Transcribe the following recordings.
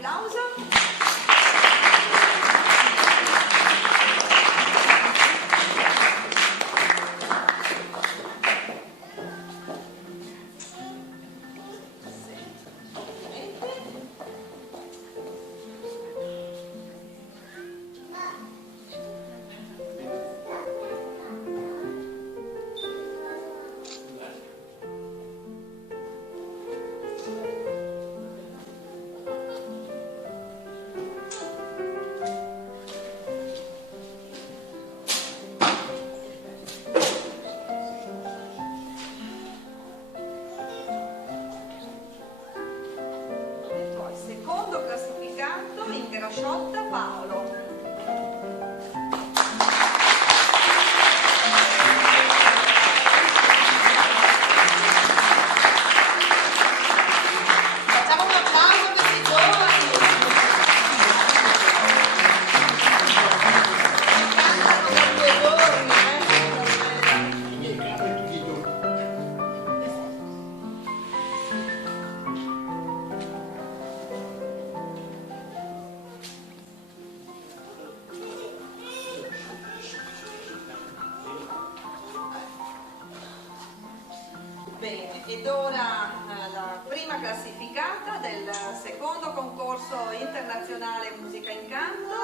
applauso. Secondo classificato in Grasciotta Paolo. Facciamo un applauso a questi giovani. Cantano da 2 giorni, I miei capi tutti i giorni. Bene, ed ora la prima classificata del secondo concorso internazionale Musica in Canto,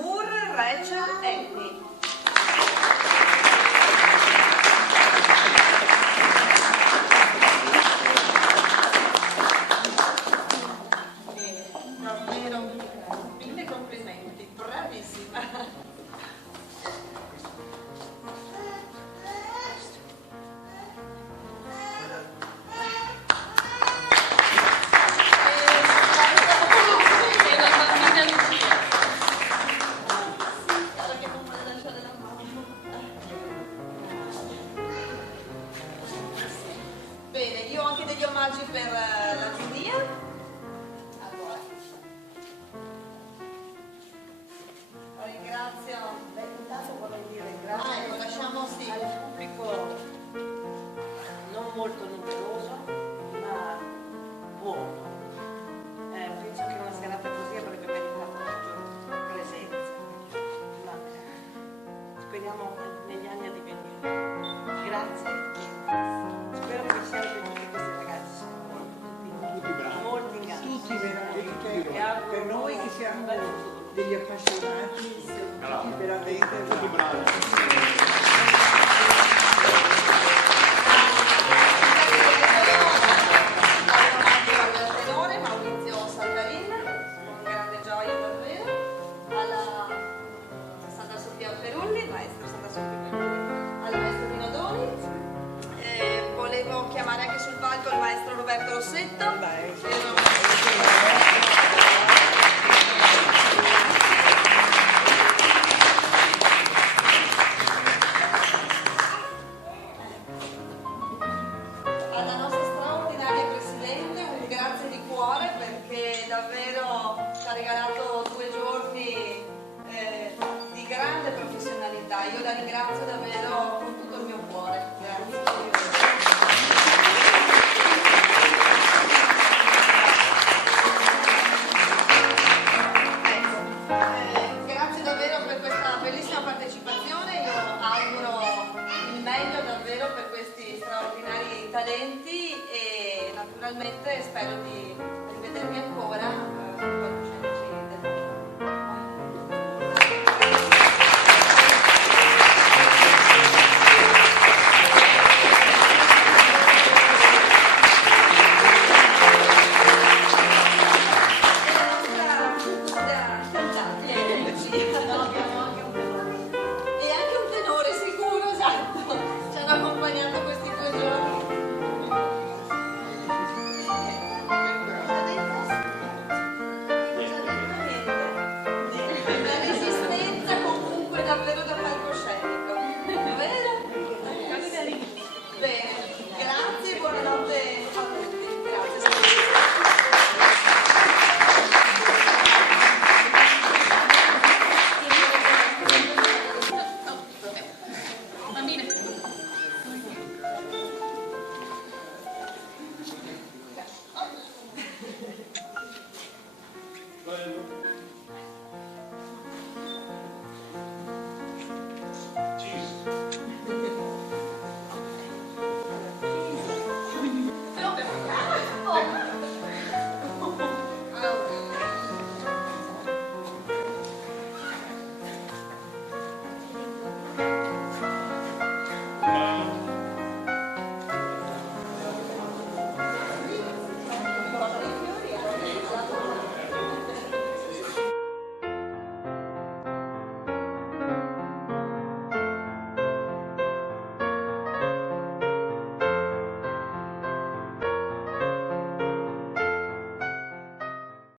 Moore Rachel Annie. Davvero, mille complimenti, bravissima. Bene, io ho anche degli omaggi per la giuria. Allora, ringrazio. Intanto vorrei dire grazie Ecco, lasciamo sì. al pubblico non molto numeroso, ma buono. Penso che una serata così avrebbe meritato maggior presenza, ma speriamo negli anni a divenire. Grazie. Spero che vi siano piaciuti questi ragazzi, sono Tutti bravi. molto in gamba. Tutti veramente, per noi che siamo degli appassionati, tutti veramente Tutti bravi. Al tenore Maurizio Salgarin, con grande gioia davvero, alla Sandra Sofia Perulli, il maestro Sandra Sofia Perulli, al maestro Nino Doni. Volevo chiamare anche sul palco il maestro Roberto Rossetto. Alla nostra straordinaria Presidente un grazie di cuore perché davvero ci ha regalato 2 giorni di grande professionalità. Io la ringrazio davvero